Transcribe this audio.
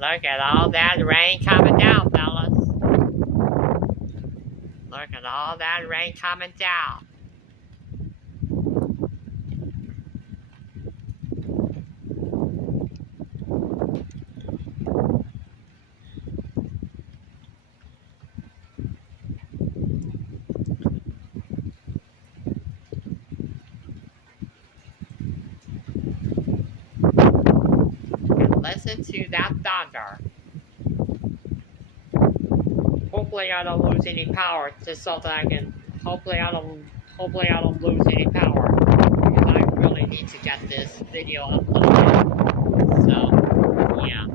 Look at all that rain coming down, fellas. Look at all that rain coming down. And listen to that thunder. Hopefully I don't lose any power, just so that I can, hopefully I don't lose any power, because I really need to get this video uploaded. So, yeah.